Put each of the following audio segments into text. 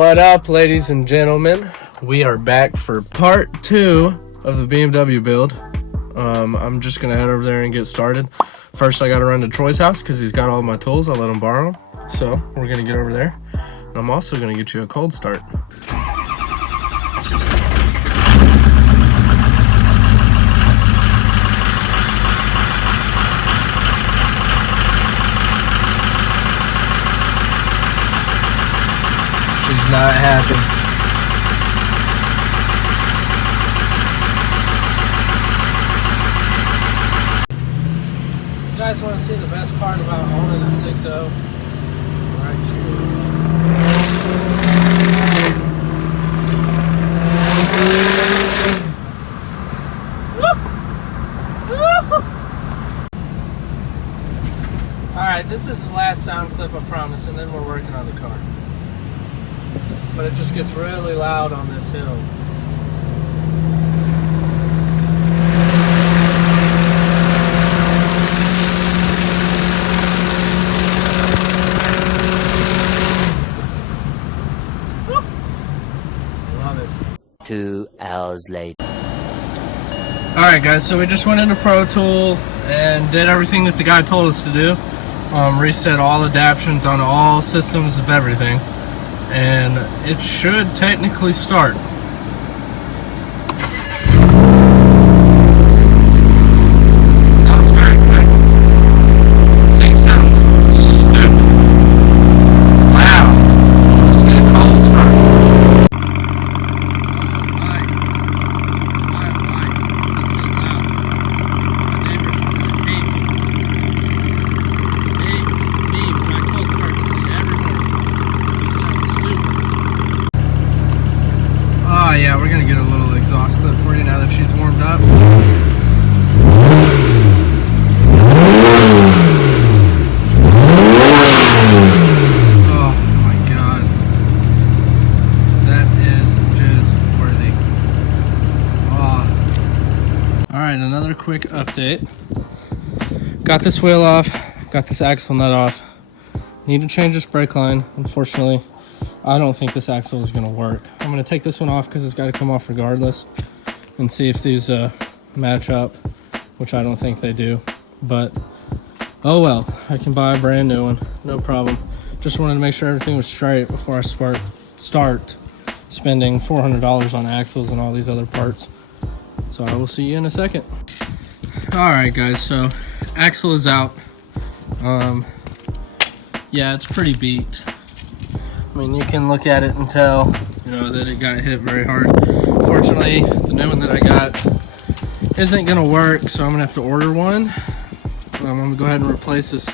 What up, ladies and gentlemen? We are back for part 2 of the BMW build. I'm just gonna head over there and get started. First, I gotta run to Troy's house because he's got all my tools. I'll let him borrow them. So we're gonna get over there. And I'm also gonna get you a cold start. She's not happy. You guys want to see the best part about owning a 6.0? Right here. Alright, this is the last sound clip, I promise, and then we're working on the car. But it just gets really loud on this hill. Love it. 2 hours later. Alright guys, so we just went into Pro Tool and did everything that the guy told us to do. Reset all adaptions on all systems of everything. And it should technically start. That was very quick. This thing sounds stupid. Wow. Let's get a cold start. Oh yeah, we're gonna get a little exhaust clip for you now that she's warmed up. Oh my god. That is jizz worthy. Oh. Alright, another quick update. Got this wheel off, got this axle nut off. Need to change this brake line, unfortunately. I don't think this axle is going to work. I'm going to take this one off because it's got to come off regardless and see if these match up, which I don't think they do. But, oh well, I can buy a brand new one, no problem. Just wanted to make sure everything was straight before I start spending $400 on axles and all these other parts. So I will see you in a second. Alright guys, so axle is out. Yeah, it's pretty beat. I mean, you can look at it and tell, you know, that it got hit very hard. Fortunately, the new one that I got isn't gonna work, so I'm gonna have to order one. I'm gonna go ahead and replace this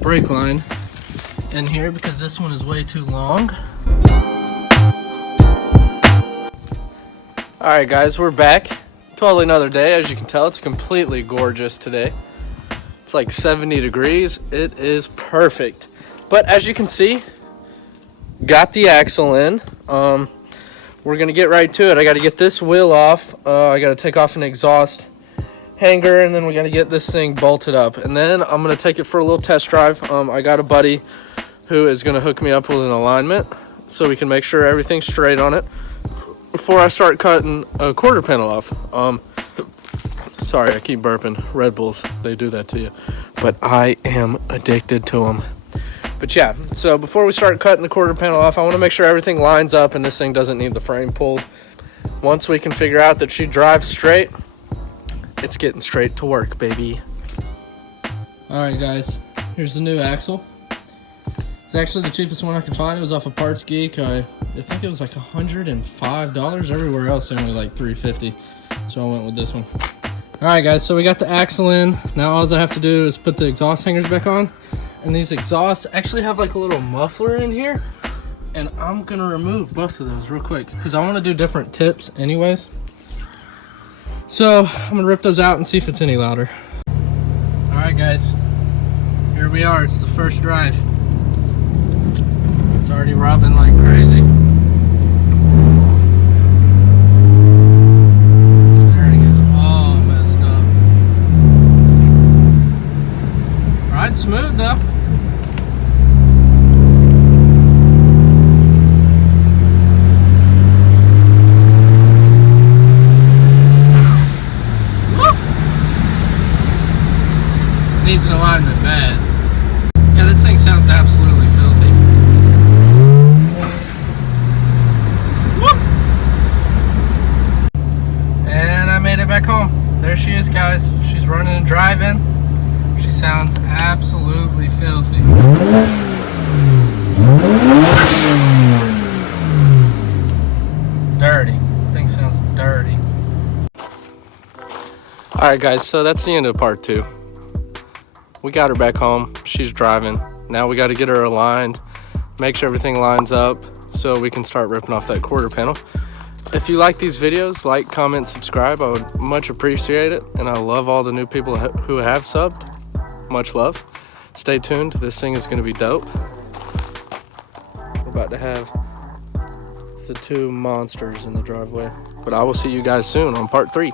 brake line in here because this one is way too long. All right, guys, we're back. Totally another day. As you can tell, it's completely gorgeous today. It's like 70 degrees. It is perfect. But as you can see, got the axle in. We're gonna get right to it. I gotta get this wheel off. I gotta take off an exhaust hanger, and then we're gonna get this thing bolted up. And then I'm gonna take it for a little test drive. I got a buddy who is gonna hook me up with an alignment so we can make sure everything's straight on it before I start cutting a quarter panel off. Sorry, I keep burping. Red Bulls, they do that to you. But I am addicted to them. But yeah, so before we start cutting the quarter panel off, I want to make sure everything lines up and this thing doesn't need the frame pulled. Once we can figure out that she drives straight, it's getting straight to work, baby. Alright guys, here's the new axle. It's actually the cheapest one I could find. It was off of Parts Geek. I think it was like $105. Everywhere else only like $350. So I went with this one. Alright guys, so we got the axle in. Now all I have to do is put the exhaust hangers back on. And these exhausts actually have like a little muffler in here. And I'm gonna remove both of those real quick because I want to do different tips anyways. So I'm gonna rip those out and see if it's any louder. Alright guys, here we are. It's the first drive. It's already rubbing like crazy. Steering is all messed up. Ride's smooth though. needs an alignment bad. Yeah, this thing sounds absolutely filthy. Woo! And I made it back home. There she is, guys. She's running and driving. She sounds absolutely filthy. Dirty. Thing sounds dirty. Alright guys, so that's the end of part 2. We got her back home. She's driving. Now we got to get her aligned, make sure everything lines up so we can start ripping off that quarter panel. If you like these videos, like, comment, subscribe. I would much appreciate it. And I love all the new people who have subbed. Much love. Stay tuned. This thing is going to be dope. We're about to have the 2 monsters in the driveway. But I will see you guys soon on part 3.